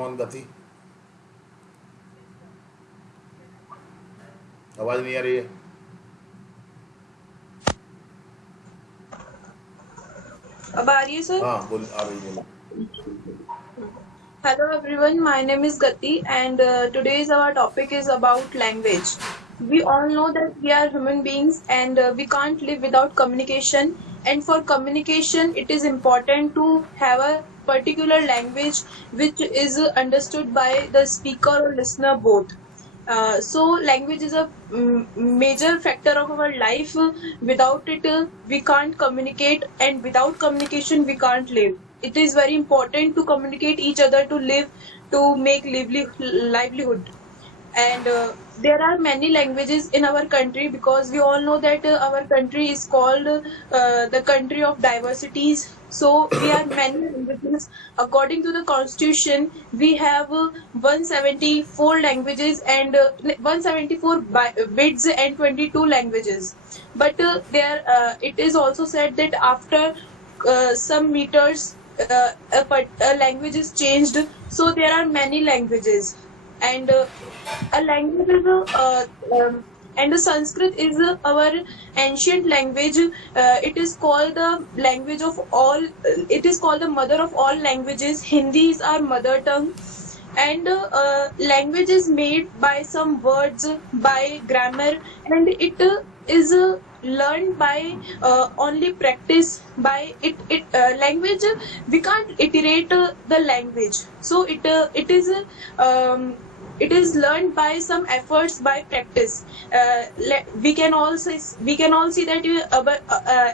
Come on गति, आवाज नहीं आ रही है। अब आ रही है सर? हाँ बोल, आ रही, बोलो। Hello everyone, my name is Gati and today's our topic is about language. We all know that we are human beings and we can't live without communication, and for communication it is important to have a particular language which is understood by the speaker or listener both. So language is a major factor of our life. Without it, we can't communicate, and without communication, we can't live. It is very important to communicate each other to live, to make livelihood. And there are many languages in our country because we all know that our country is called the country of diversities. So we are many languages. According to the constitution, we have 174 languages and 174 bids and 22 languages. But it is also said that after some meters, a language is changed. So there are many languages, and a language is and the Sanskrit is our ancient language. It is called the language of all. It is called the mother of all languages. Hindi is our mother tongue, and language is made by some words, by grammar, and it is learned by only practice. By it language, we can't iterate the language. So it is learned by some efforts, by practice. We can all see that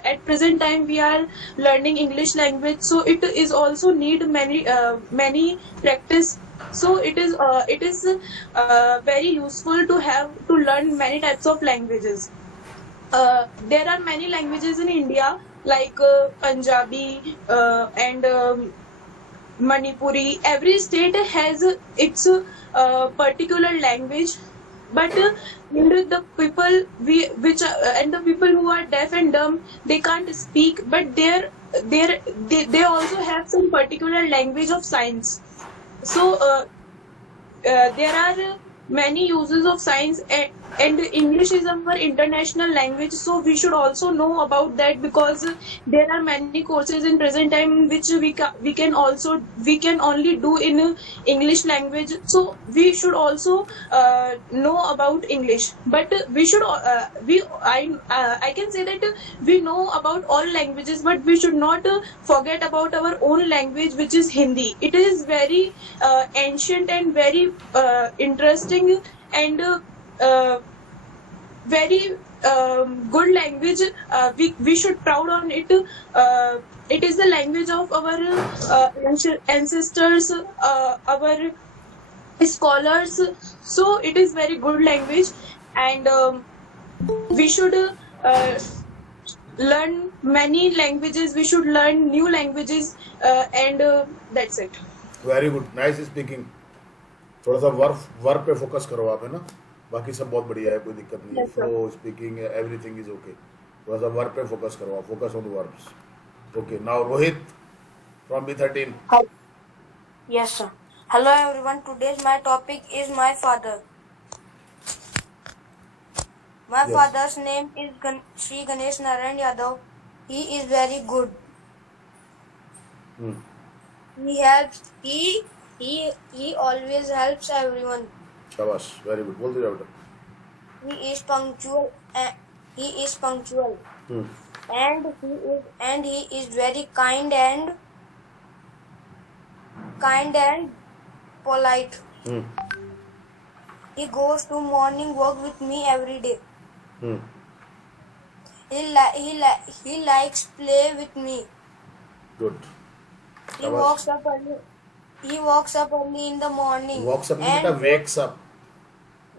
at present time we are learning English language, so it is also need many practice. So it is very useful to have to learn many types of languages. There are many languages in India like Punjabi and Manipuri. Every state has its particular language, but the people and the people who are deaf and dumb, they can't speak, but they also have some particular language of signs. So there are many uses of signs, and English is our international language, so we should also know about that, because there are many courses in present time which we can only do in English language. So we should also know about English, but I can say that we know about all languages, but we should not forget about our own language, which is Hindi. It is very ancient and very interesting and very good language. We should proud on it. It is the language of our ancestors, our scholars. So it is very good language, and we should learn many languages. We should learn new languages, and that's it. Very good, nice speaking. थोड़ा सा verb पे focus करो आप, है ना। बाकी सब बहुत बढ़िया है, कोई दिक्कत नहीं है। Flow, speaking, everything is okay. थोड़ा सा वर्ब पे फोकस करो आप, focus on the verbs. Okay, now Rohit from B13। Yes, sir. Hello everyone. Today's my topic is my father. My Yes. father's name is Sri Ganesh Narayan Yadav. He is very good. He helps. He always helps everyone. शाबाश, very good. बोलते जाओ बेटा। He is punctual. He is punctual. And he is very kind and polite. He goes to morning walk with me every day. He likes play with me. Good. He walks up early in the morning. Walks up बेटा, wakes up.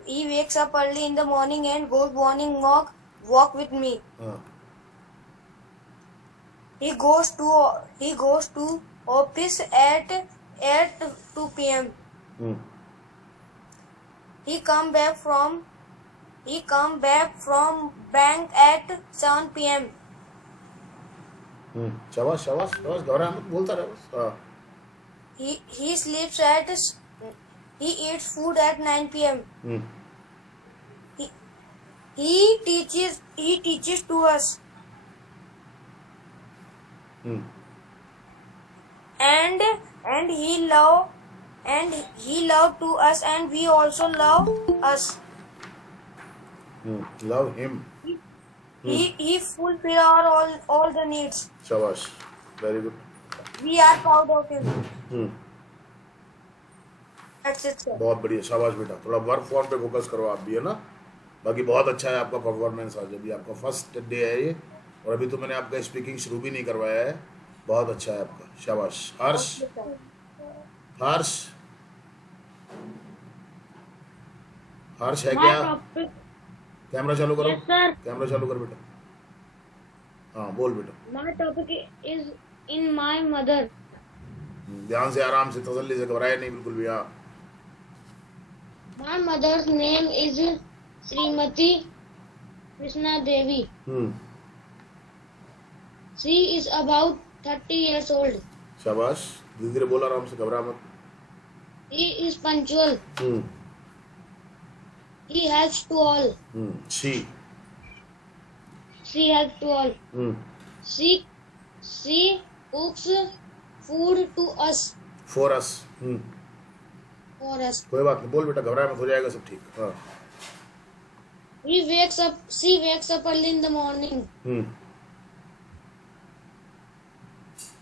He wakes up early in the morning and goes morning walk with me. He goes to office at 2 p.m. He come back from bank at 7 p.m. शाबाश शाबाश शाबाश, दोहरा मत, बोलता रहे बस। he sleeps at he eats food at 9 p.m. Hmm. He, he teaches to us, Hmm. and and he love to us, and we also love us. Hmm. Love him. He fulfill our all the needs. Shabash. Very good. We are proud of him. Hmm. That's it, sir. बहुत बढ़िया, शाबाश बेटा। थोड़ा work form पे focus करो आप भी, है ना। बाकी बहुत अच्छा है आपका परफॉर्मेंस आज, अभी आपका फर्स्ट डे है ये, और अभी तो मैंने आपका स्पीकिंग शुरू भी नहीं करवाया है। बहुत अच्छा है आपका, शाबाश। हर्ष, हर्ष, हर्ष है My क्या? topic, कैमरा चालू करो। yes sir. कैमरा चालू कर बेटा। हाँ बोल बेटा। My topic is in my mother. ध्यान से, आराम से, तसल्ली से, घबराए नहीं बिल्कुल भी। हाँ। My mother's name is Srimati Krishna Devi. She is about 30 years old. शाबाश। धीरे धीरे बोल, आराम से, घबरा मत। He is punctual. He helps to all. She. She helps to all. She cooks food to us. For us. For us. कोई बात नहीं, बोल बेटा, घबराए मत, हो जाएगा सब ठीक। हाँ। She wakes up early in the morning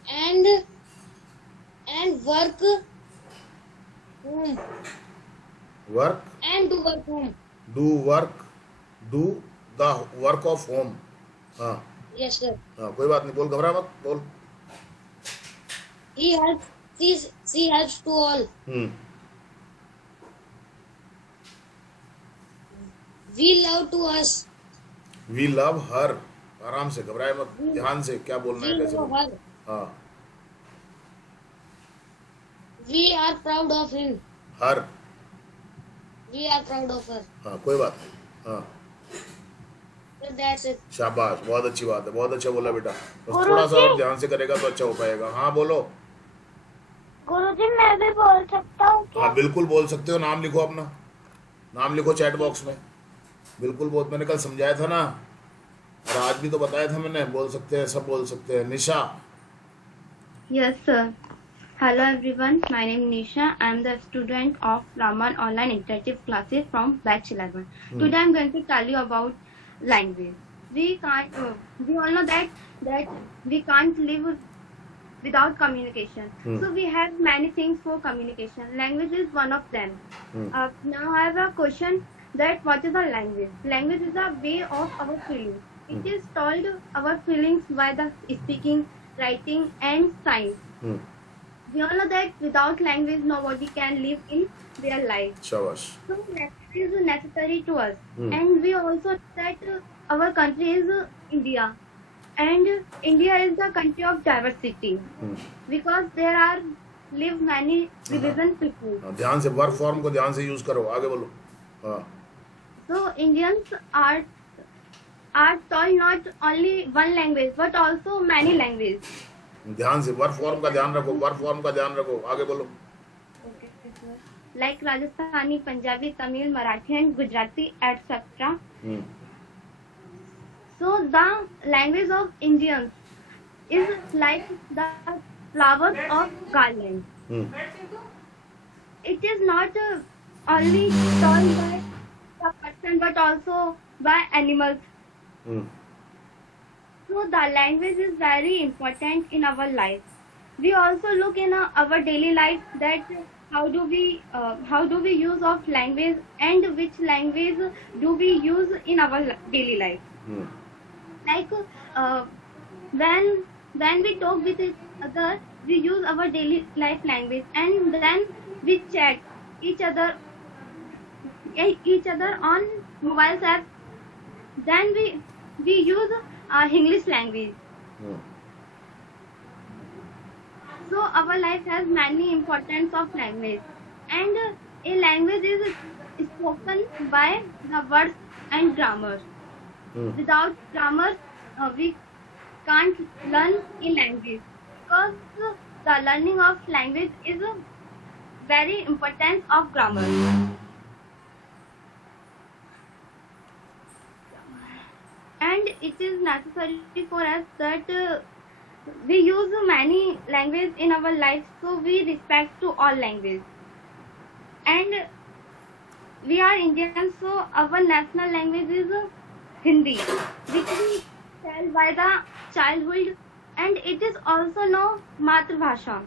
and work home work, and do work home. Do work, do the work of home. हाँ। Yes sir. हाँ, कोई बात नहीं, बोल, घबरा मत, बोल। He helps. She helps to all. We love to us. We love her. आराम से, घबराए मत, ध्यान से क्या बोलना We है, कैसे love बोलना her. है। हाँ। We are proud of him. Her. We are proud of her. हाँ, कोई बात नहीं। हाँ। So that's it. शाबाश, बहुत अच्छी बात है, बहुत अच्छा बोला बेटा। बस थोड़ा सा और ध्यान से करेगा तो अच्छा हो पाएगा। हाँ बोलो। गुरुजी मैं भी बोल सकता हूँ क्या? हाँ बिल्कुल बोल सकते हो, नाम लिखो अपना, नाम लिखो चैट बॉक्स में। बिल्कुल, बहुत मैंने कल समझाया था ना, और आज भी तो बताया था मैंने, बोल सकते हैं, सब बोल सकते हैं। निशा। Yes, sir. Hello everyone. My name is Nisha. I am the student of Raman Online Interactive Classes from Batch 11. Today I am going to tell you about language. We can't. We all know that we can't live without communication. So we have many things for communication. Language is one of them. Now I have a question: that what is a language? Language is a way of our feelings. It is told our feelings by the speaking, writing, and signs. We all know that without language, nobody can live in their life. शाबाश। So language is necessary to us, and we also know that our country is India, and India is the country of diversity because there are live many religion people. हाँ, ध्यान से, work form को ध्यान से use करो, आगे बोलो। हाँ। So Indians are told not only one language but also many languages. ध्यान से, वर्क फॉर्म का ध्यान रखो, वर्क फॉर्म का ध्यान रखो, आगे बोलो। Like Rajasthani, Punjabi, Tamil, Marathi, and Gujarati, etc. So the language of Indians is like the flowers of garland. It is not only told by the person but also by animals. So the language is very important in our life. We also look in our daily life that how do we use of language and which language do we use in our daily life. Like when we talk with each other, we use our daily life language, and then we chat each other on mobile app. Then we use English language. So our life has many importance of language, and a language is spoken by the words and grammar. Without grammar, we can't learn a language because the learning of language is a very important of grammar. And it is necessary for us that we use many languages in our life, so we respect to all languages. And we are Indians, so our national language is Hindi, which we tell by the childhood, and it is also known मातृभाषा.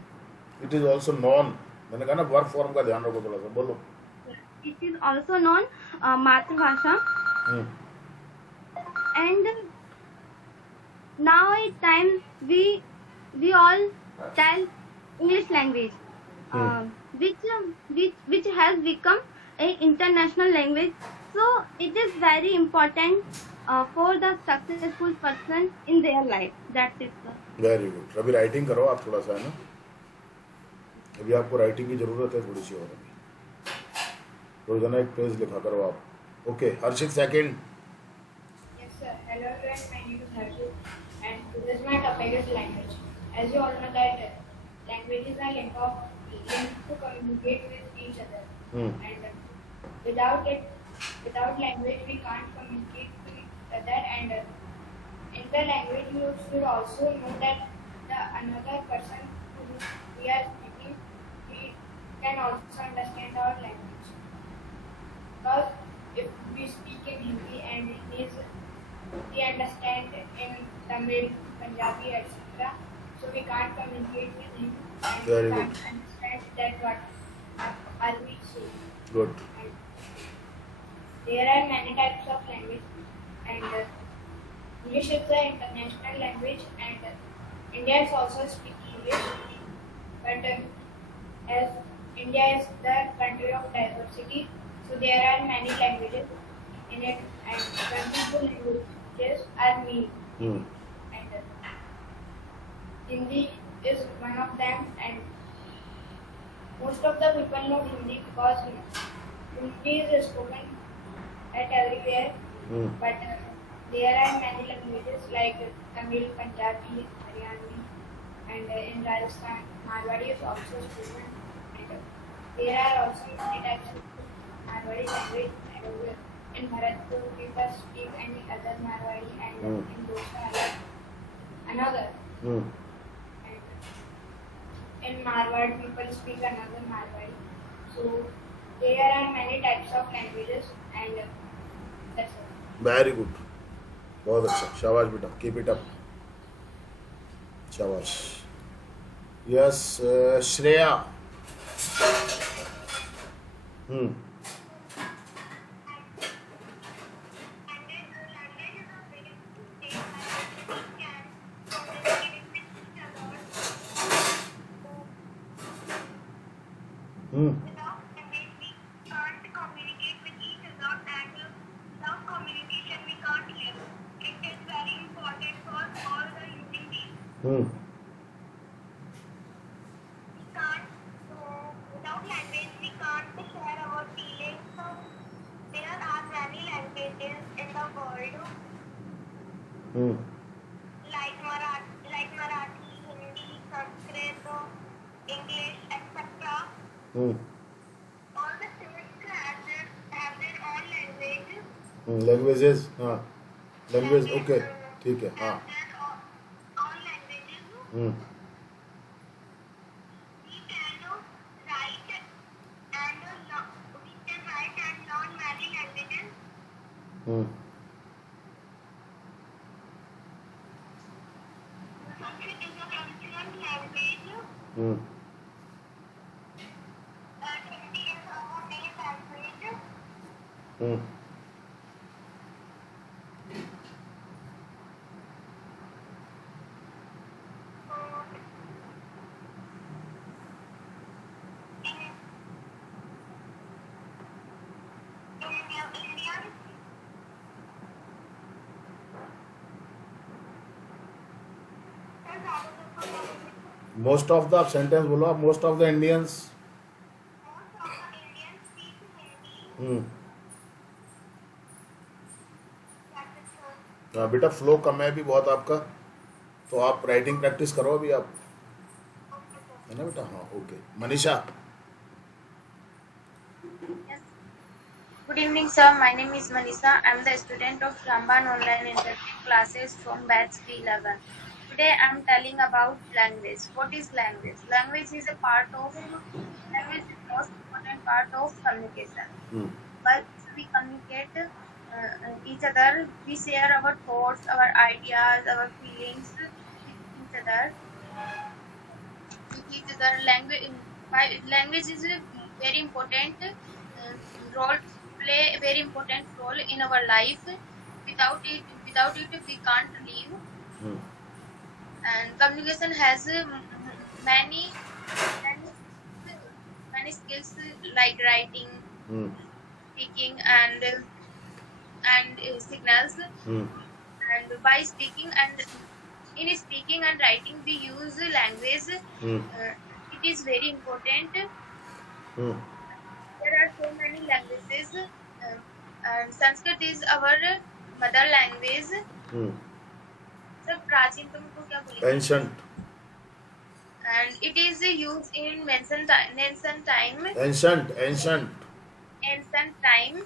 It is also non, मैंने कहा ना verb form का ध्यान रखो थोड़ा सा, बोलो. It is also known मातृभाषा. And now at time we all tell English language, which has become a international language. So it is very important for the successful person in their life. That's it, sir. Very good. अभी writing करो आप थोड़ा सा, है ना, अभी आपको writing की जरूरत है थोड़ी सी और. अभी रोजाना एक पेज लिखा करो आप. Okay, Harshit second. Yes, sir. Hello, everyone. My name is Harshit, and today's my topic is language. As you all know that languages are linked to communicate with each other, and without language we can't communicate with each other. And in the language you should also know that the another person who we are speaking, he can also understand our language. Because if we speak in Hindi and he understand in Tamil, Punjabi, etc. So we can't communicate with him and Very we good. can't understand that what are we saying. Good. And there are many types of language, and English is the international language, and Indians also speak English. But as India is the country of diversity, so there are many languages in it, and some people languages are me. And Hindi is one of them, and most of the people know Hindi because Hindi is spoken at everywhere. But there are many languages like Tamil, Punjabi, Haryani, and in Rajasthan, Marwari is also spoken. And there are also many types of Marwari language. And in Bharatpur, people speak any other Marwari, and in Dosa, another. And in Marwar, people speak another Marwari. So there are many types of languages, and that's it. Very good. बहुत अच्छा, शाबाश बेटा, keep it up. शाबाश. Yes, Shreya. Without language, we can't communicate with each other, and without communication, we can't live. It is very important for all the human beings. We can't, without language, we can't share our feelings. So there are many languages in the world, like Marathi, Hindi, Sanskrit, English, etc. All the states have their own language. Languages. हाँ, language. Okay, ठीक है. हाँ. Have their own languages. Hmm. We can write and learn many languages. Sanskrit is a ancient language. And Hindi is our main language. Most of the sentence बोलो आप. Most of the Indians. हाँ बेटा, flow कम है अभी बहुत आपका, तो आप राइटिंग प्रैक्टिस करो अभी आप. है ना बेटा? हाँ, okay. Manisha, Good evening, sir. My name is Manisha. I am the student of Ramban Online Interactive Classes from batch B11. Today I am telling about language. What is language? Language is the most important part of communication. By we communicate each other, we share our thoughts, our ideas, our feelings with each other. Language is a very important role play a very important role in our life. Without it we can't live. And communication has many many skills like writing, speaking, and signals. And by speaking and writing we use language. It is very important. There are so many languages, and Sanskrit is our mother language. So प्राचीन तुमको क्या बोलेंगे? Ancient, And it is used in ancient time. Ancient. Ancient time.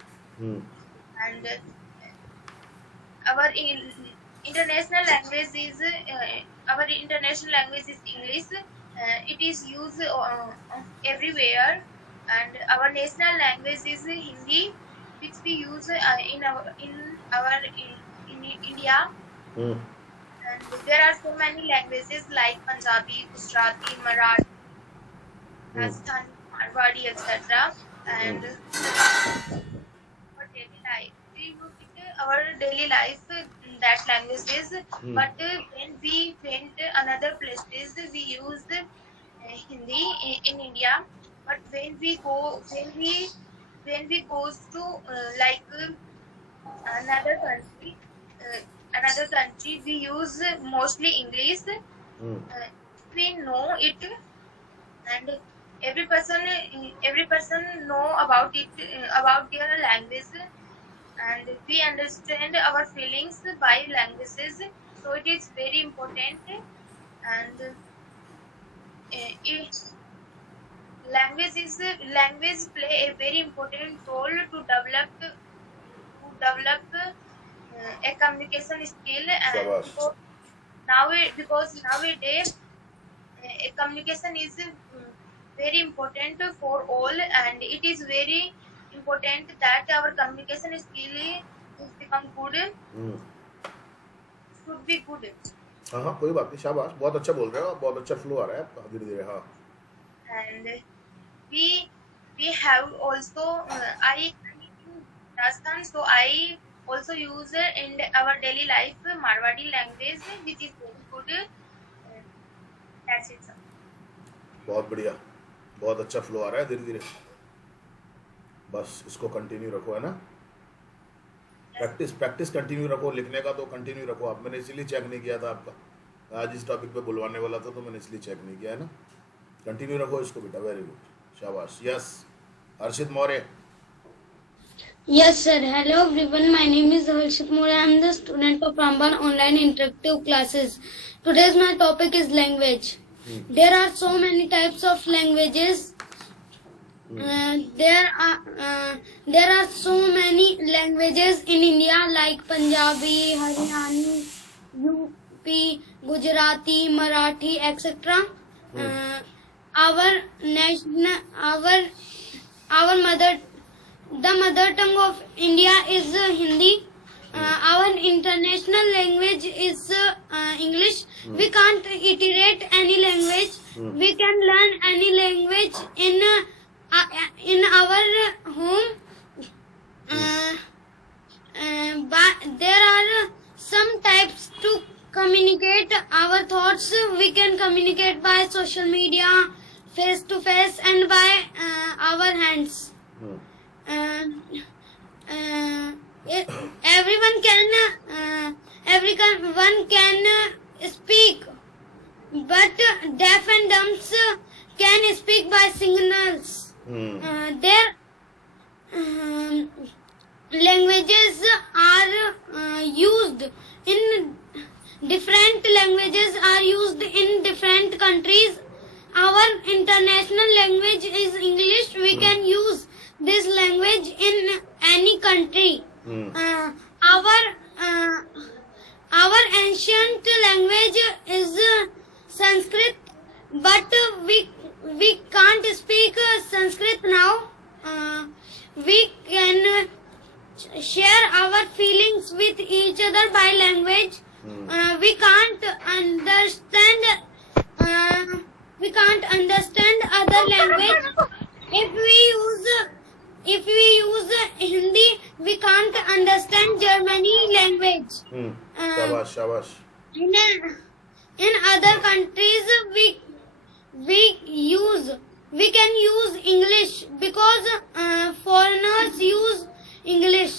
And our international language is English. It is used everywhere. And our national language is Hindi, which we use in India. And there are so many languages like Punjabi, Gujarati, Marathi, Rajasthani, Marwari, etc. And our daily life that languages. But when we went another places, we use Hindi in India. But when we goes to another country, we use mostly English. We know it, and every person know about it, about their language, and we understand our feelings by languages. So it is very important. And language play a very important role to develop a communication skill. And शाबाश। because nowadays a communication is very important for all, and it is very important that our communication skill is become good, should be good. हाँ हाँ, कोई बात नहीं, शाबाश, बहुत अच्छा बोल रहे हो, बहुत अच्छा फ्लो आ रहा है आपका धीरे धीरे। हाँ, And we have also I in Rajasthan, so I also use in our daily life Marwadi language, which is very good. That's it, sir. बहुत बढ़िया, बहुत अच्छा फ्लो आ रहा है धीरे धीरे। बस इसको कंटिन्यू रखो, है ना? प्रैक्टिस कंटिन्यू रखो, लिखने का तो कंटिन्यू रखो आप। मैंने इसलिए चेक नहीं किया था आपका, आज इस टॉपिक पे बुलवाने वाला था, तो मैंने इसलिए चेक नहीं किया, है ना? कंटिन्यू रखो इसको बेटा, वेरी गुड, शाबाश। Yes, Harshit Maurya. Yes, sir. Hello, everyone. My name is Harshit Moore. I am the student of Ramban Online Interactive Classes. Today's my topic is language. There are so many types of languages. There are so many languages in India like Punjabi, Haryani, UP, Gujarati, Marathi, etc. The mother tongue of India is Hindi. Our international language is English. We can't iterate any language. We can learn any language in our home. But there are some types to communicate our thoughts. We can communicate by social media, face to face, and by our hands. Everyone can speak, but deaf and dumb can speak by signals. Their languages are used in different countries. Our international language is English. We can use this language in any country. Our ancient language is Sanskrit, but we can't speak Sanskrit now. We can share our feelings with each other by language. We can't understand. We can't understand other language. If we use Hindi, we can't understand Germany language. Shabash, shabash. In other countries, we can use English because foreigners use English.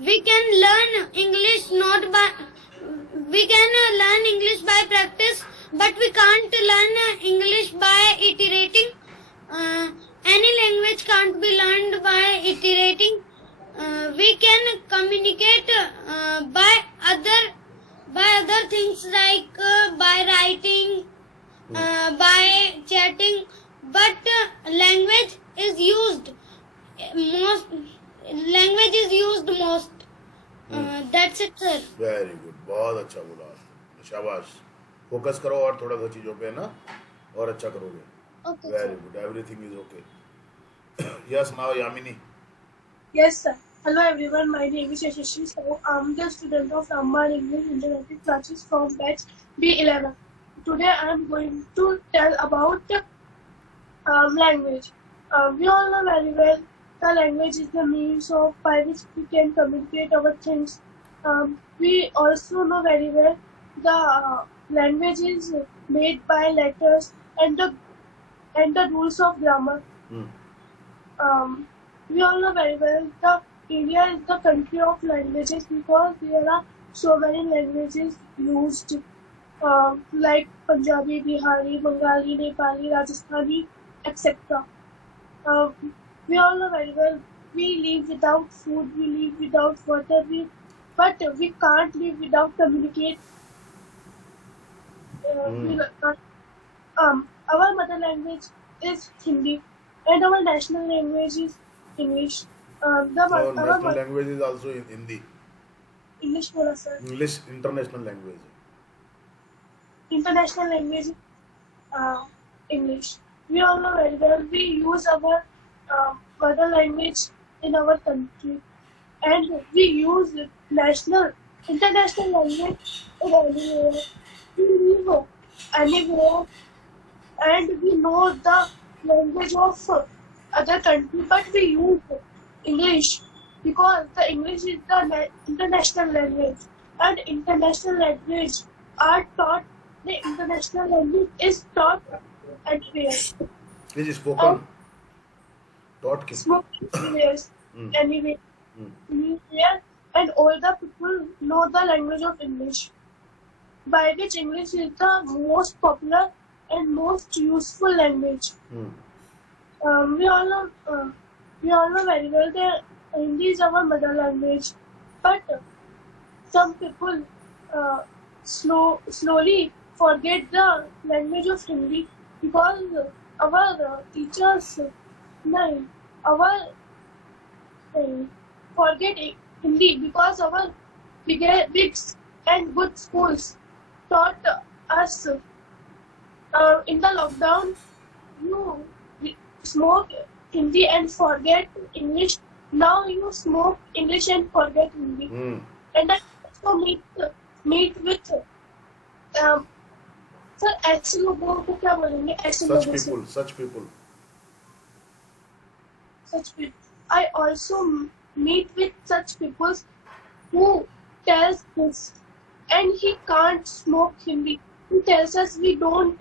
We can learn English learn English by practice, but we can't learn English by iterating. Any language can't be learned by iterating. We can communicate by other things like by writing, by chatting, but language is used most. That's it, sir. Very good, बहुत अच्छा बोला आपने, शाबाश. Focus करो और थोड़ा सा चीजों पे ना, और अच्छा करोगे. Okay, Very sir. good, everything is okay. Yes, now Yamini. Yes, sir. Hello everyone, my name is Yashasvi. So I'm the student of Raman English Interactive Classes from batch B11. Today I'm going to tell about language. We all know very well the language is the means of by which we can communicate our things. We also know very well the language is made by letters and the rules of grammar. We all know very well the India is the country of languages because there are so many languages used like Punjabi, Bihari, Bengali, Nepali, Rajasthani, etc. We all know very well we live without food, we live without water, but we can't live without communicate. Our mother language is Hindi and our national language is English. No, Our national language is also in Hindi. English bola sir. English international language. International language English. We all know very well we use our mother language in our country and we use international language in anywhere. We live anywhere and we know the language of other country, but we use English because the English is the international language and international language are taught. The international language is taught at where? Which is spoken. Taught ki. Anyway, anywhere, and all the people know the language of English, by which English is the most popular and most useful language. We all know very well that Hindi is our mother language, but some people slowly forget the language of Hindi because our teachers forget Hindi because our big and good schools taught us in the lockdown you smoke Hindi and forget English. Now you smoke English and forget Hindi. And I also meet with sir ऐसे लोगों को क्या बोलेंगे ऐसे लोगों से Such people. I also meet with such people who tells this and he can't smoke Hindi. He tells us we don't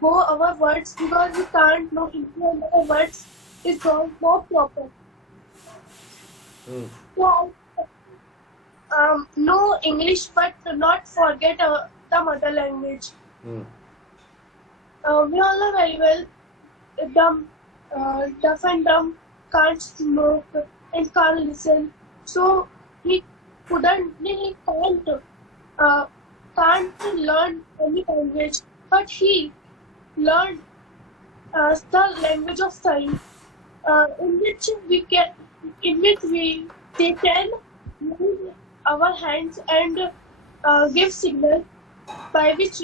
go our words because we can't know Hindi and our words is not proper. So know English but not forget the mother language. We all know very well deaf and dumb can't smoke and can't listen. So he can't learn any language, but he learned the language of sign, in which they can move our hands and give signal by which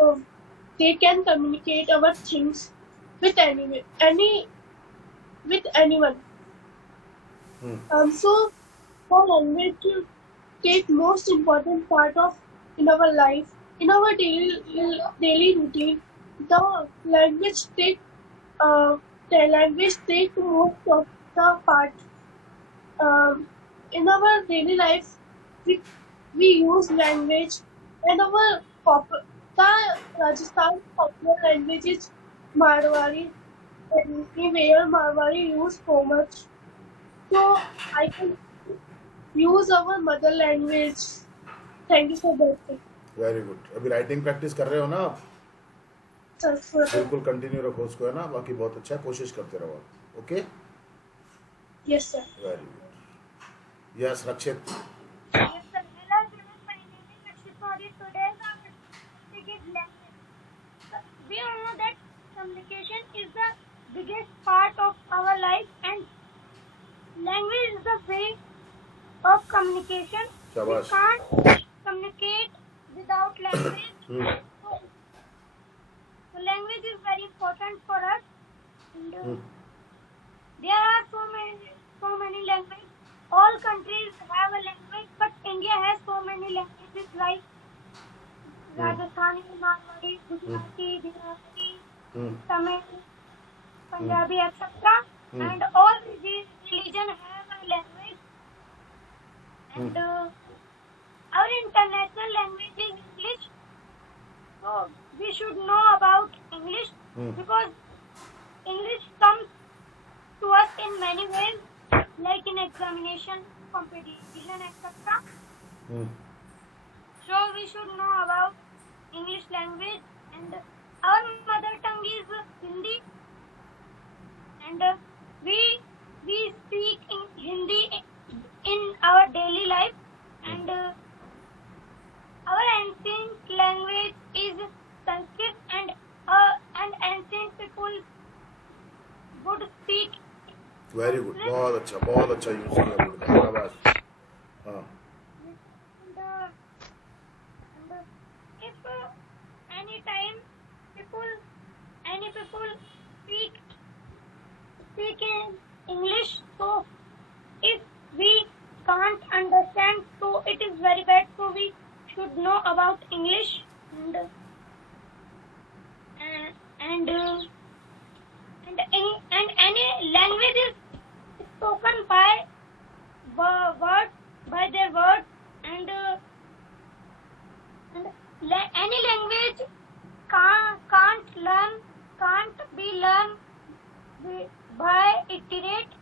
uh, they can communicate our things with with anyone. So the language take most important part of in our life, in our daily routine. The language take most of the part. In our daily life, we use language, and the Rajasthan popular language is Marwari, and we wear Marwari use so much. So I can use our mother language. Thank you for that. Very good. अभी writing practice कर रहे हो ना आप? Sir. बिल्कुल continue रखो उसको, है ना. बाकी बहुत अच्छा है, कोशिश करते रहो आप. Okay. Yes, sir. Very good. Yes Rakshit. Yes, sir. Hello, everyone. My name is Rakshit Maurya. Today our topic is language. We all know that communication is the biggest part of our life, and language is the way of communication. शाबाश. We can't communicate without language. So language is very important for us. And, there are so many languages. All countries have a language, but India has so many languages like Rajasthani, Marwari, Gujarati, Bihari, Tamil, Punjabi, etc. And all these religions have a language. And our international language is English. So we should know about English because English comes to us in many ways, like in examination, competition, etc. So we should know about English language, and our mother tongue is Hindi, and we speak in Hindi in our daily life, and our ancient language is Sanskrit, and ancient people would speak. Very good. बहुत अच्छा use किया. Good. शाबाश. हाँ. And if any time any people speak in English, so if we can't understand, so it is very bad. So we should know about English, and any language is spoken by their words, and any language can't be learned by iterate,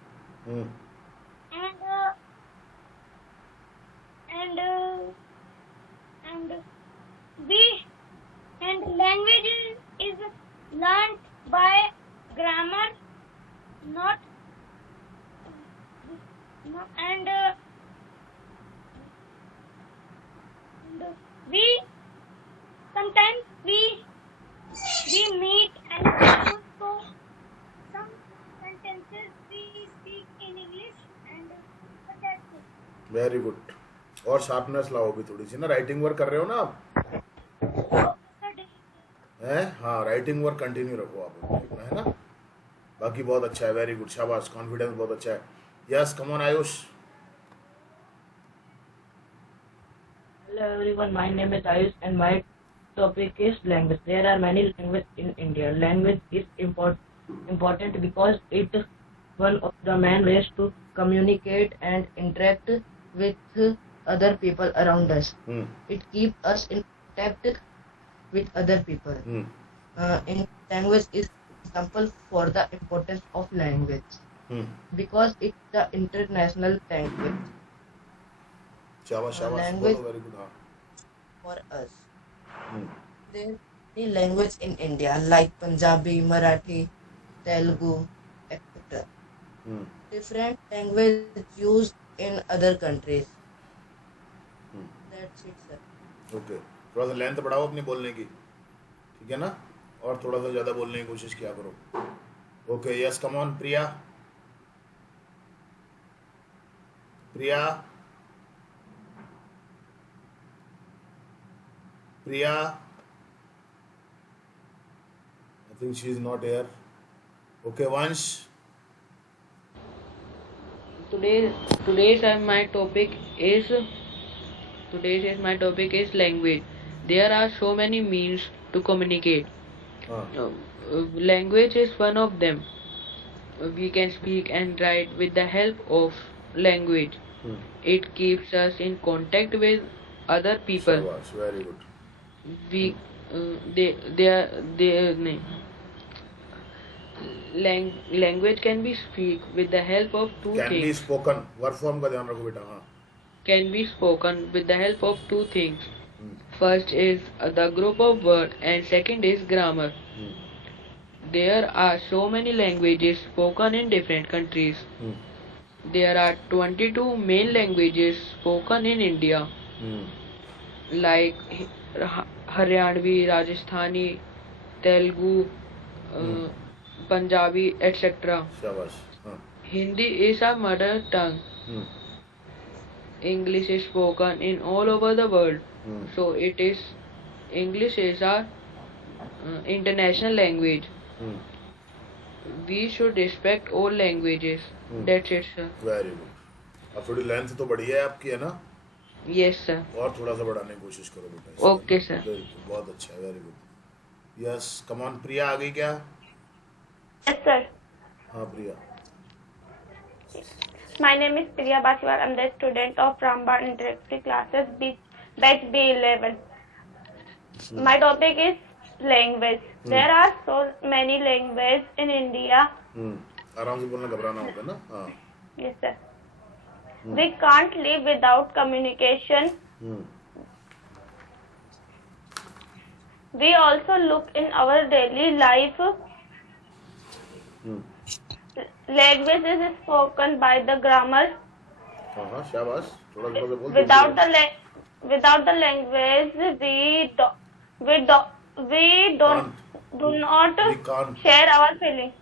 and language is learned by grammar, not and we sometimes we meet and so some sentences we speak in English, and but that's it. Very good. और sharpness लाओ भी थोड़ी सी ना. Writing work कर रहे हो ना आप? हैं? हाँ, राइटिंग वर्क कंटिन्यू रखो आप अपने, है ना. बाकी बहुत अच्छा है. Very good. शाबाश. कॉन्फिडेंस बहुत अच्छा है. Yes come on Ayush. Hello everyone, my name is Ayush and my topic is language. There are many languages in India. Language is important because it is one of the main ways to communicate and interact with other people around us. It keeps us in contact with other people. In language is example for the importance of language because it's the international language. शाबाश. Language very good. हाँ. for us. There are many languages in India like Punjabi, Marathi, Telugu, etc. Different languages used in other countries. That's it, sir. Okay. थोड़ा सा length बढ़ाओ अपनी बोलने की. ठीक है ना. और थोड़ा सा ज़्यादा बोलने की कोशिश किया करो. Okay, yes, come on, Priya. Priya. Priya. I think she is not here. Okay, Vansh. Today's my topic is language. There are so many means to communicate. Language is one of them. We can speak and write with the help of language. It keeps us in contact with other people. Shabash, very good. We they language can be speak with the help of two Can be things. spoken. Verb form का ध्यान रखो बेटा. हाँ. Can be spoken with the help of two things. First is the group of words and second is grammar. There are so many languages spoken in different countries. There are 22 main languages spoken in India, like Haryanvi, Rajasthani, Telugu, Punjabi, etc. Shabash. हाँ. Hindi is our mother tongue. English is spoken in all over the world. So English is our international language. We should respect all languages. That's it, sir. Very good. अब थोड़ी length तो बढ़ी है आपकी, है ना? Yes, sir. और थोड़ा सा बढ़ाने की कोशिश करो बेटा. Okay, sir. बहुत अच्छा है. Very good. Yes, come on, Priya. आ गई क्या? Yes, sir. हाँ, Priya. My name is Priya Basiwal. I'm the student of Ramban Interactive Classes, batch B11. My topic is language. There are so many languages in India. आराम से बोलना, घबराना होगा ना. हाँ. Yes, sir. We can't live without communication. We also look in our daily life. Language is spoken by the grammar. हाँ, शाबाश. थोड़ा सा बोल. Without the language, we not can't. share our feelings.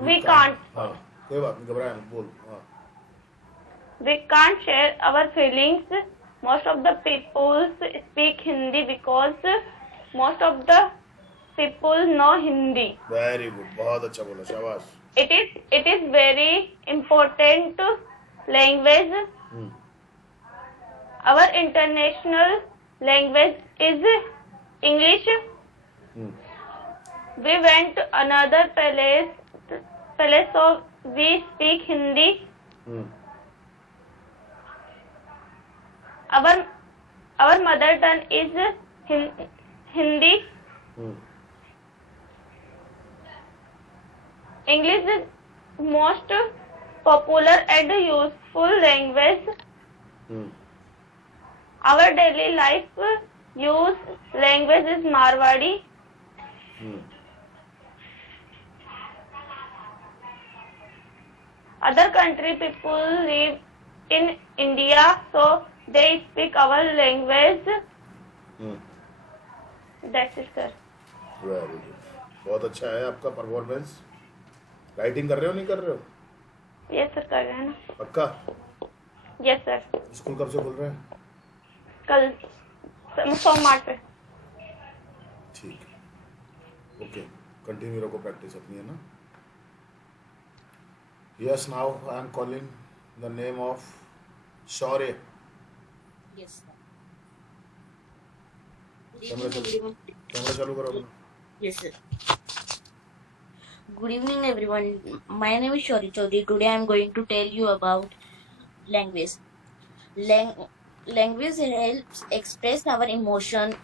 We can't. हाँ, कोई बात नहीं, घबराए मत, बोल. हाँ. We can't share our feelings. Most of the people speak Hindi because most of the people know Hindi. Very good. बहुत अच्छा बोला, शाबाश. It is very important language. Our international language is English. We went to another place, so we speak Hindi. Our mother tongue is Hindi. English is most popular and useful language. Our daily life use language is Marwari. Other country people live in India, so they speak our language. That's it, sir. Very good. बहुत अच्छा है आपका performance. Writing कर रहे हो, नहीं कर रहे हो? Yes, sir, कर रहे हैं ना. पक्का? Yes, sir. स्कूल कब से खुल रहे हैं? कल सोमवार पे. ठीक है. ओके, कंटिन्यू रखो प्रैक्टिस अपनी, है ना? Yes, now I am calling the name of Shaurya. Yes, sir. Camera चालू करो अपना. Yes, sir. Good evening, everyone. My name is Shauri Chaudhary. Today I am going to tell you about language. Language helps express our emotion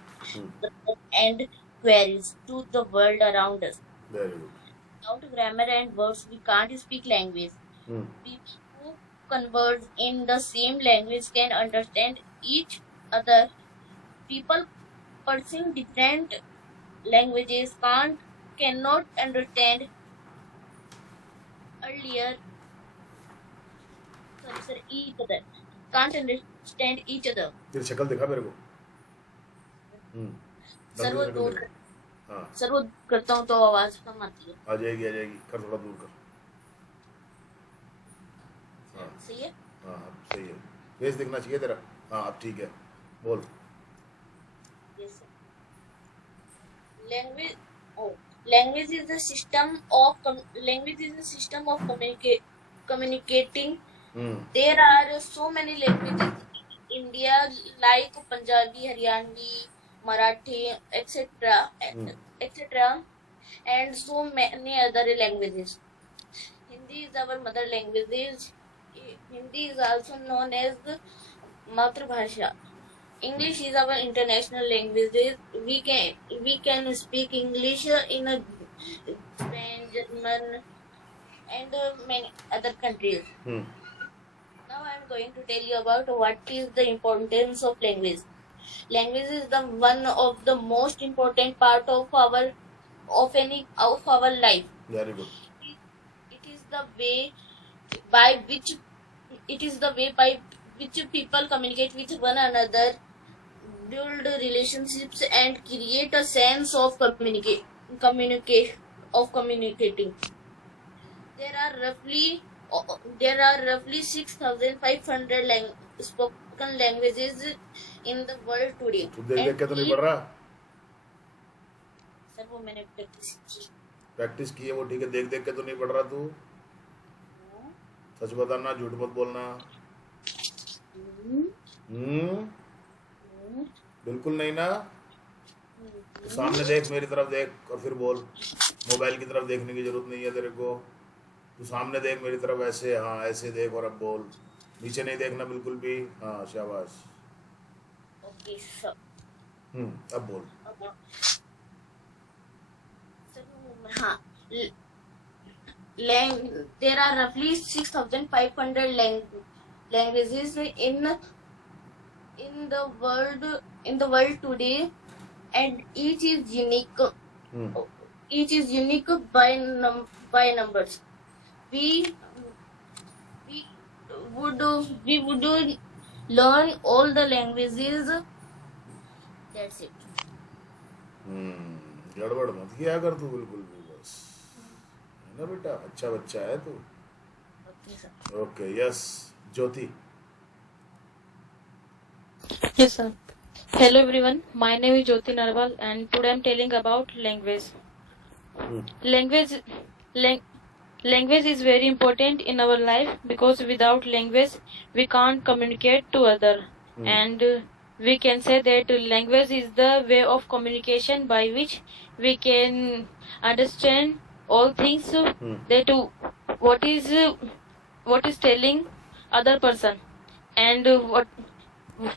and queries to the world around us. Very good. Without grammar and words, we can't speak language. People who converse in the same language can understand each other. People pursuing different languages cannot understand each other. Can't understand each other. तेरी शक्ल दिखा मेरे को. Sir, वो हाँ sir वो करता हूँ तो आवाज कम आती है। आ जाएगी कर, थोड़ा दूर कर। हाँ सही है। हाँ अब सही है, फेस दिखना चाहिए तेरा। हाँ अब ठीक है, बोल। Yes, sir. Language. Oh, language is the system of communicating. There are so many languages in India, like Punjabi, Haryanvi, Marathi, etc., etc., and so many other languages. Hindi is our mother language. Hindi is also known as Matrabhasha. English is our international language. We can speak English in Spain, German, and many other countries. Now I am going to tell you about what is the importance of language. Language is the one of the most important part of our life. Very good. It is the way by which people communicate with one another, build relationships, and create a sense of communicating. There are roughly 6,500 spoken languages in the world today. तू देख के तो नहीं पढ़ रहा? Sir वो मैंने practice की है वो, ठीक है, देख के तो नहीं पढ़ रहा तू? सच बताना, झूठ मत बोलना। बिल्कुल नहीं ना? तो सामने देख, मेरी तरफ देख और फिर बोल। मोबाइल की तरफ देखने की जरूरत नहीं है तेरे को। तू सामने देख मेरी तरफ, ऐसे, हाँ ऐसे देख और अब बोल। नीचे नहीं देखना बिल्कुल भी। हाँ शाबाश। Okay sir. अब बोल। हाँ, there are roughly 6,500 languages in the world today, and each is unique. Each is unique by numbers. We would learn all the languages. That's it. गड़बड़ मत किया कर तू बिल्कुल भी, बस है ना बेटा, अच्छा बच्चा है तू। Okay, sir. Okay yes Jyoti. Yes, sir. Hello, everyone. My name is Jyoti Narwal, and today I'm telling about language. Language is very important in our life because without language we can't communicate to other, and we can say that language is the way of communication by which we can understand all things that what is telling other person, and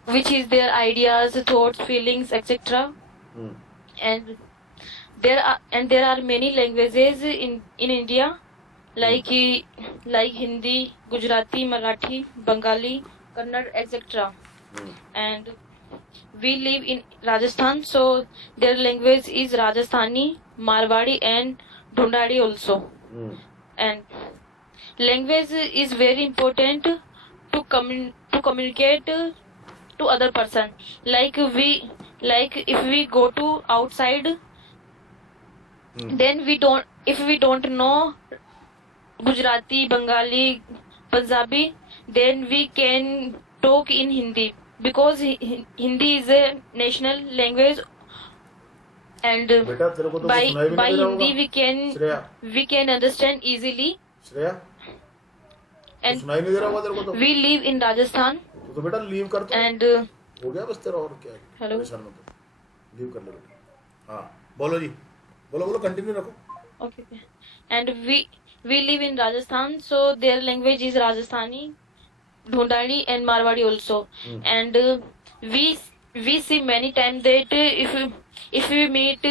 which is their ideas, thoughts, feelings, etc. And there are many languages in India, like Hindi, Gujarati, Marathi, Bengali, Kannada, etc. And we live in Rajasthan, so their language is Rajasthani, Marwari, and Dhundari also. And language is very important to communicate to other person. Like if we go to outside, then if we don't know Gujarati, Bengali, Punjabi, then we can talk in Hindi because Hindi is a national language, and बेटा तेरे को तो by सुनाई भी by नहीं दे रहा Hindi होगा। we can understand easily. Shreya And सुनाई नहीं दे रहा होगा तेरे को तो? we live in Rajasthan, तो बेटा लीव कर दो। and हो गया बस तेरा, और क्या है? Hello. परेशान मत हो, लीव कर ले बेटा। हाँ बोलो जी, बोलो कंटिन्यू रखो। okay. And we live in Rajasthan, so their language is Rajasthani, Dhundari, and Marwari also. And we see many times that if we meet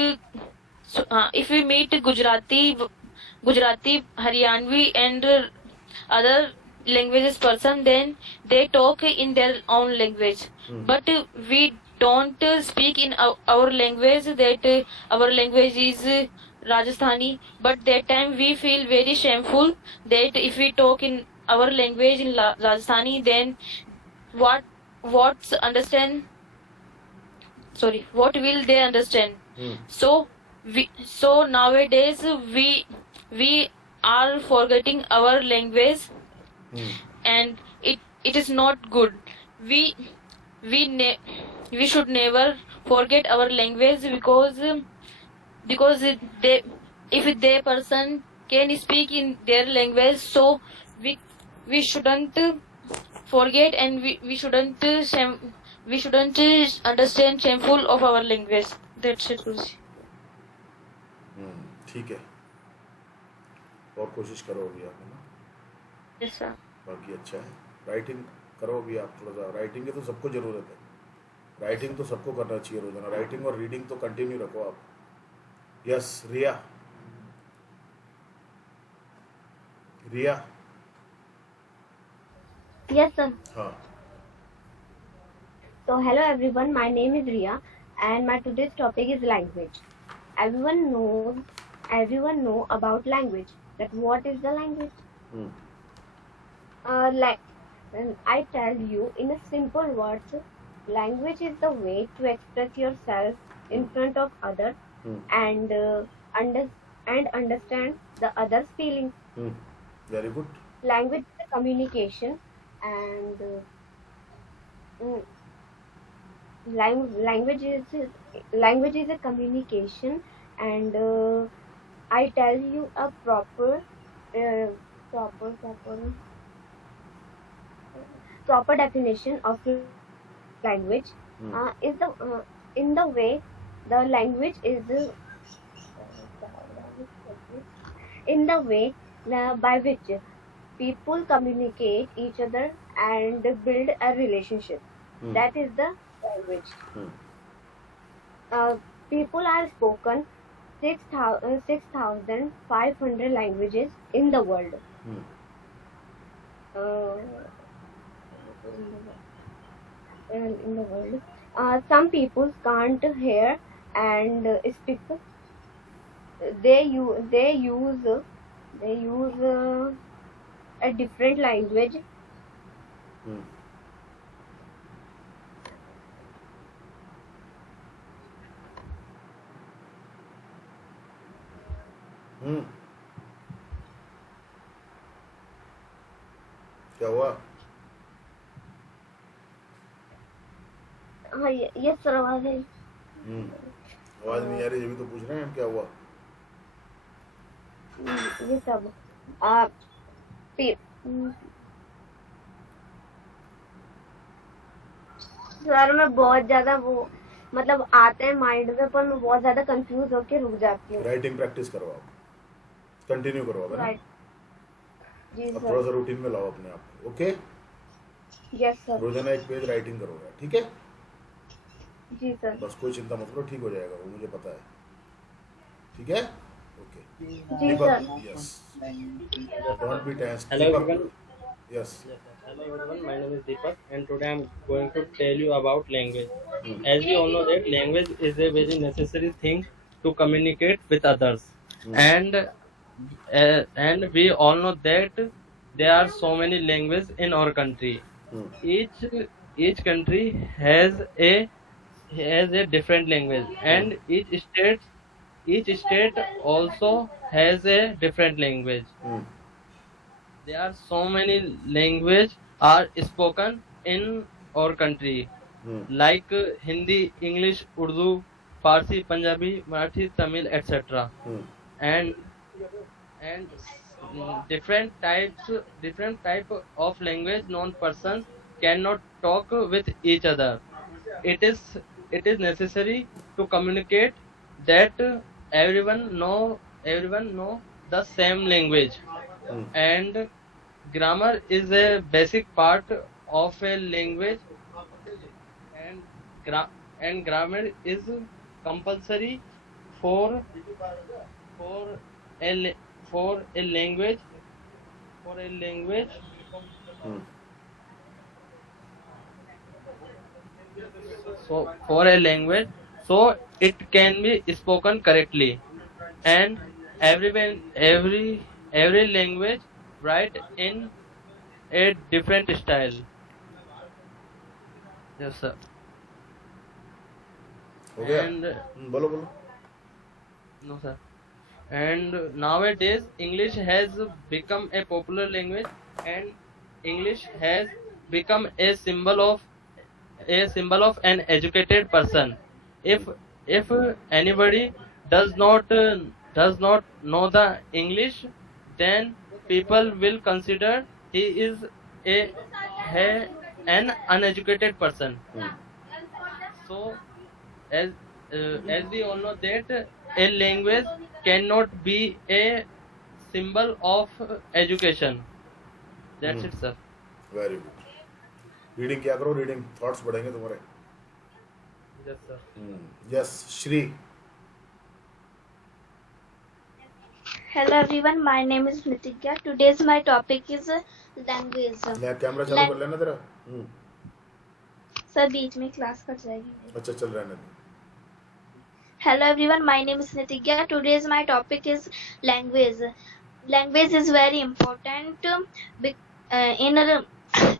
Gujarati, Haryanvi, and other languages person, then they talk in their own language. But we don't speak in our language, that our language is Rajasthani. But that time we feel very shameful that if we talk in our language in Rajasthani, then what will they understand? So so nowadays we are forgetting our language, and it is not good. We we should never forget our language, because they, if they person can speak in their language, so we shouldn't forget, and we shouldn't understand shameful of our language. That's it, Guruji. ठीक है, और कोशिश करो अभी आप, है ना? Yes, sir. बाकी अच्छा है, राइटिंग करो अभी आप थोड़ा सा। राइटिंग की तो सबको ज़रूरत है, राइटिंग तो सबको करना चाहिए रोजाना। राइटिंग और रीडिंग तो कंटिन्यू रखो आप। यस रिया, रिया। Yes, sir. हाँ, So, hello everyone. My name is Ria, and my today's topic is language. Everyone know about language. That what is the language? And I tell you in a simple words, language is the way to express yourself in front of others and understand the other's feelings. Very good. Language is a communication, and language is a communication, and I tell you a proper definition of language. Is the in the way the language is in the way by which people communicate each other and build a relationship. That is the language. People are spoken 6,500 languages in the world. Some people can't hear and speak. They use a different language. क्या हुआ? हाँ, yes sir, आवाज है। आवाज नहीं आ रही, ये भी तो पूछ रहे हैं हम, क्या हुआ? ये सब सर मैं बहुत ज्यादा वो मतलब आते हैं माइंड में, पर मैं बहुत ज्यादा कंफ्यूज होके रुक जाती हूँ। राइटिंग प्रैक्टिस करो आप, कंटिन्यू करो आप, है ना? राइट जी अब सर। थोड़ा सा रूटीन में लाओ अपने आप को, ओके? Yes sir. रोजाना एक पेज राइटिंग करोगे, ठीक है? जी सर। बस कोई चिंता मत करो, ठीक हो जाएगा वो, मुझे पता है, ठीक है? ओके जी sir. Yes, don't be tense. Hello everyone. यस, Hello everyone. My name is Deepak, and today I'm going to tell you about language. As we all know that language is a very necessary thing to communicate with others, and we all know that there are so many languages in our country. Each country has a different language, and each state also has a different language. There are so many languages are spoken in our country, like Hindi, English, Urdu, Farsi, Punjabi, Marathi, Tamil, etc. And different type of language non-persons cannot talk with each other. It is necessary to communicate that everyone know the same language, and grammar is a basic part of a language, and grammar is compulsory for a language so it can be spoken correctly, and every language write in a different style. Yes sir. हो गया? And बोलो बोलो। No, sir. And nowadays, English has become a popular language, and English has become a symbol of an educated person. If anybody does not know the English, then people will consider he is a, a an uneducated person. So as as we all know that a language cannot be a symbol of education. That's it, sir. Very good. Reading क्या करो, reading thoughts बढ़ेंगे तुम्हारे. Yes, sir. Yes Shri. Hello everyone, my name is Nitika. Today's my topic is language. मैं camera चालू कर लेना तेरा. Sir बीच में क्लास कट जाएगी. अच्छा चल रहने दे. Hello everyone, my name is Nitika. Today's my topic is language. Language is very important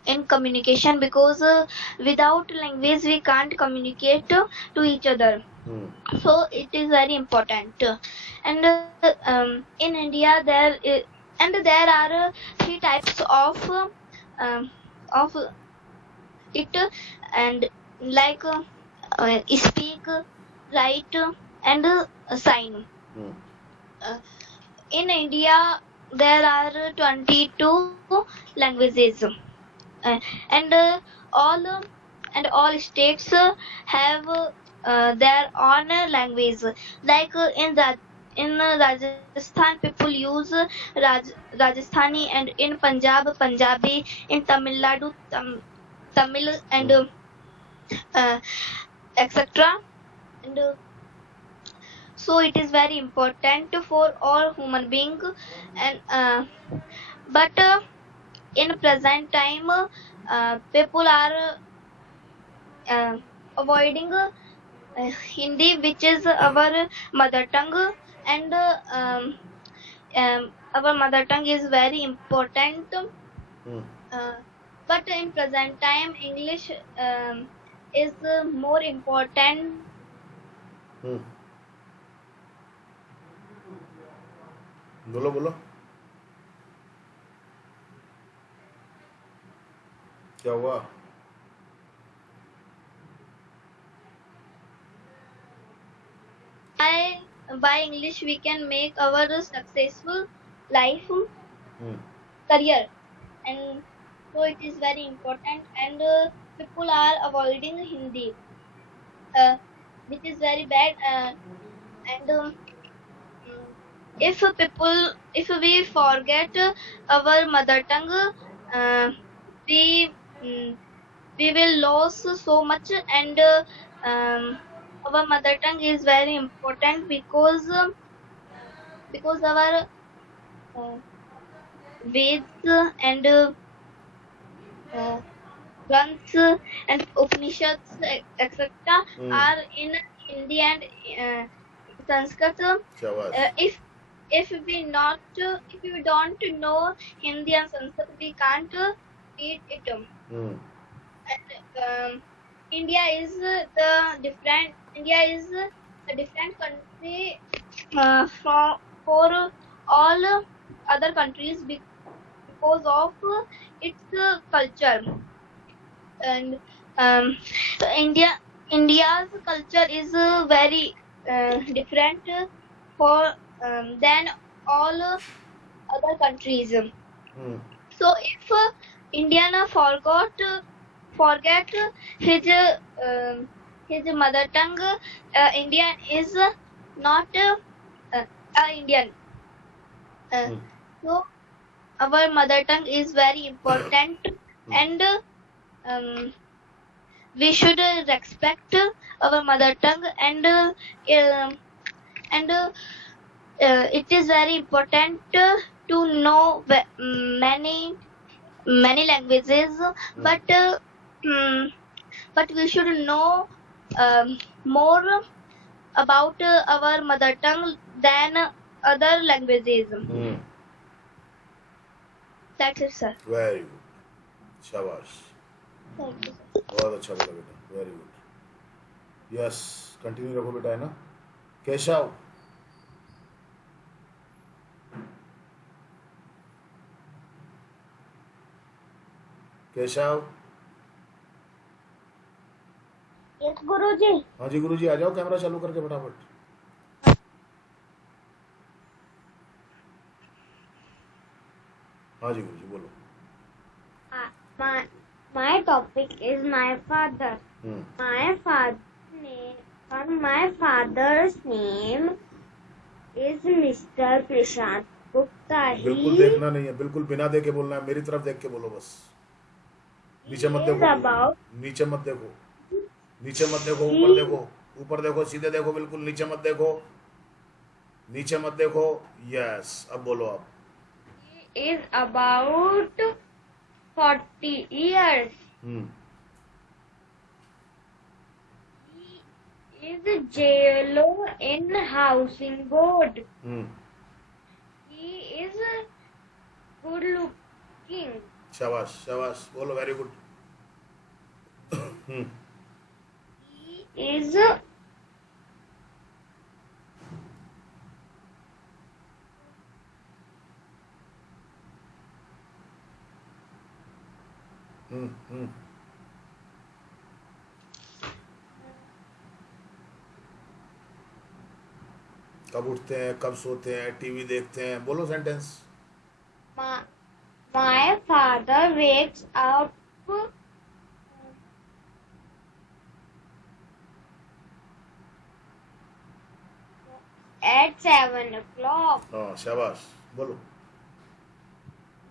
in communication because without language we can't communicate to each other. So it is very important. And in India there are three types of it, and like speak, write, and sign. In India there are 22 languages, and all states have their own language. Like in Rajasthan people use Rajasthani, and in Punjab Punjabi, in Tamil Nadu Tamil, and etc. And so it is very important for all human beings. And but in present time people are avoiding Hindi, which is our mother tongue, and our mother tongue is very important. But in present time English is more important. बोलो बोलो. क्या हुआ? By English we can make our successful life, career, and so it is very important. And people are avoiding Hindi, which is very bad. And if we forget our mother tongue, we will lose so much. And our mother tongue is very important because our Veds and Granths and Upanishads etc. are in Hindi and Sanskrit. If we don't know Hindi and Sanskrit, we can't read it. And India is a different country for all other countries because of its culture. And India's culture is very different for than all other countries. So if Indian forget his mother tongue, Indian is not Indian. So our mother tongue is very important, and we should respect our mother tongue. And it is very important to know many languages, but we should know more about our mother tongue than other languages. That's it, sir. Very good. शाबाश. Thank you. बहुत अच्छा बोला बेटा. Very good. Yes continue रखो बेटा, है ना. Keshav. Keshav. Yes गुरुजी। हाँ जी गुरुजी, आ जाओ कैमरा चालू करके फटाफट। हाँ जी गुरुजी बोलो। My topic is my father. My father's name is Mr. Prashant Gupta. बिल्कुल देखना नहीं है, बिल्कुल बिना देखे बोलना है, मेरी तरफ देख के बोलो बस। नीचे मत देखो, नीचे मत देखो, नीचे मत देखो, ऊपर देखो, ऊपर देखो, सीधे देखो, बिल्कुल नीचे मत देखो, नीचे मत देखो। यस, अब बोलो आप। He is about 40 years. He is JLO in housing board. He is good looking. शाबाश शाबाश, बोलो वेरी गुड। He is कब उठते हैं, कब सोते हैं, टीवी देखते हैं, बोलो sentence. my father wakes up at 7 o'clock. हाँ शाबाश, बोलो।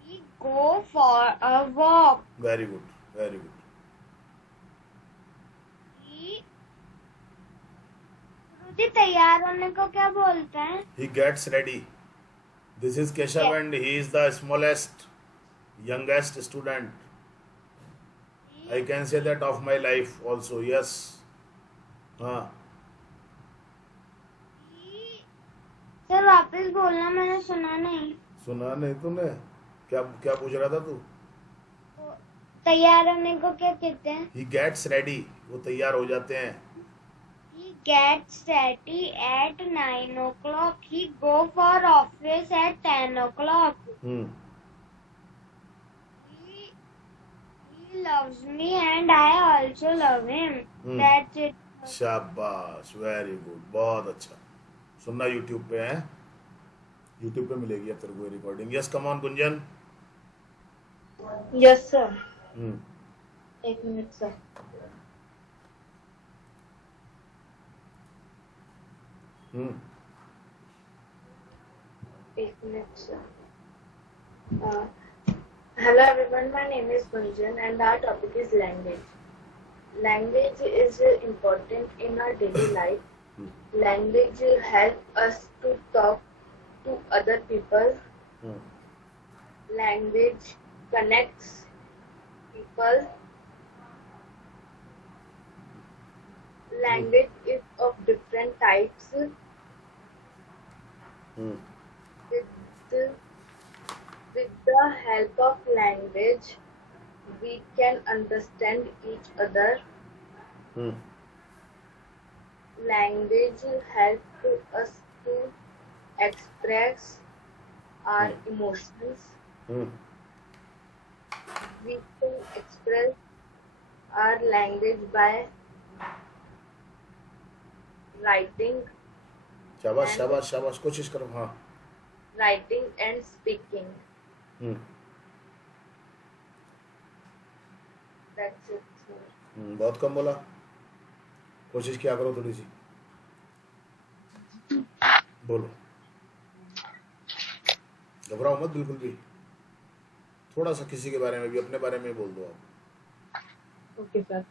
He go for a walk. Very good, very good. गुरुजी तैयार होने को क्या बोलते हैं? He gets ready. This is Keshav and he is the smallest, youngest student. I can say that of my life also. Yes. हाँ। Sir वापस बोलना, मैंने सुना नहीं। सुना नहीं तूने? क्या क्या पूछ रहा था तू? तैयार होने को क्या कहते हैं? He gets ready. वो तैयार हो जाते हैं। He gets ready at 9 o'clock. He go for office at 10 o'clock. He loves me and I also love him. That's it. शाबाश, वेरी गुड, बहुत अच्छा। सुनना यूट्यूब पे है, यूट्यूब पे मिलेगी अब तेरे को recording. Yes, come on Gunjan. Yes sir. एक मिनट सर। एक minute sir. Hello everyone, my name is Gunjan and our topic is language. Language is important in our daily life. Language help us to talk to other people. Language connects people. Language is of different types. With the help of language, we can understand each other. Language helps us to express our emotions. We can express our language by writing. शाबाश शाबाश शाबाश, कोशिश करो। हाँ, writing and speaking. That's it, sir. बहुत कम बोला, कोशिश किया करो थोड़ी सी। बोलो, घबराओ मत बिल्कुल भी। थोड़ा सा किसी के बारे में भी, अपने बारे में बोल दो आप। Okay, sir.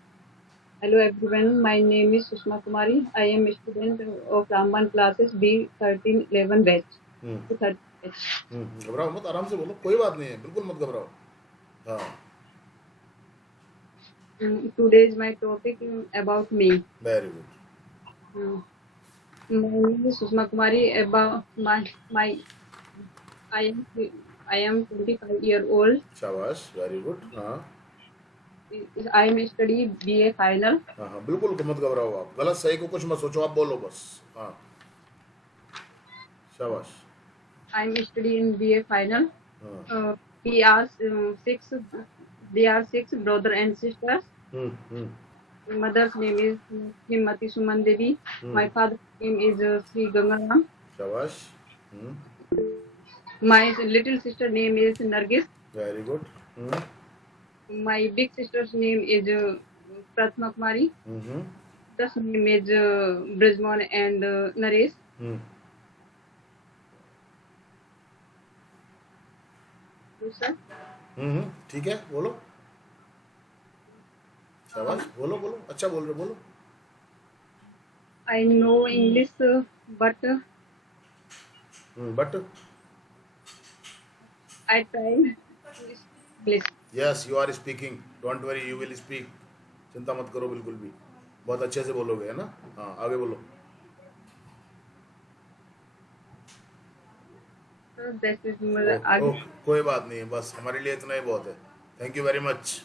Hello everyone, my name is Sushma Kumari. I am a student of Raman classes B1311 batch. घबराओ मत, आराम से बोलो, कोई बात नहीं है, बिल्कुल मत घबराओ। हाँ। Today is my topic about me. Very good. My name is Sushma Kumari. About I am 25 years old. शाबाश, very good. हाँ। I am study BA final. हाँ, बिल्कुल मत घबराओ आप, गलत सही को कुछ मत सोचो, आप बोलो बस। हाँ, शाबाश। I am study in BA final. We are they are 6 brother and sisters. Mother's name is Himati Suman Devi. My father's name is Sri Gangaram. शाबाश. My little sister name is Nargis. Very good. My big sister's name is Pratma Kumari. Brother's name is Brijman and Naresh. Sir. ठीक है, बोलो. शाबाश, बोलो बोलो, अच्छा बोल रहे, बोलो. I know English, but But I try English. yes, you are speaking. Don't worry, you will speak. चिंता मत करो बिल्कुल भी. बहुत अच्छे से बोलोगे, है ना? हाँ, आगे बोलो. That is कोई बात नहीं है, बस हमारे लिए इतना ही बहुत है. Thank you very much.